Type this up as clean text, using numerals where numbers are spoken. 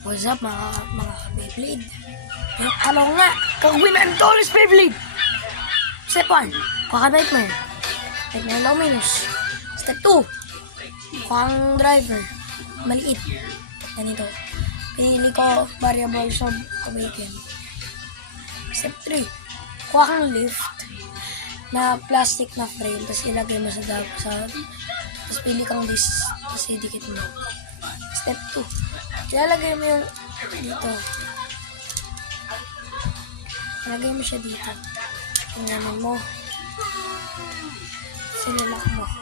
What's up mga Beyblade? Ano nga? Kagawin ang tallest Beyblade! Step 1, kuha ka nightmare. Nightmare low minus. Step 2, kuha ang driver. Maliit. Ganito. Pinili ko variables of awaken. Step 3, kuha kang lift na plastic na frame, tapos ilagay mo sa tapos pili kang disc, tapos idikit mo. Step 2, ilalagay mo yung dito. Ilagay mo siya dito. Tingnan mo. Sinilak mo.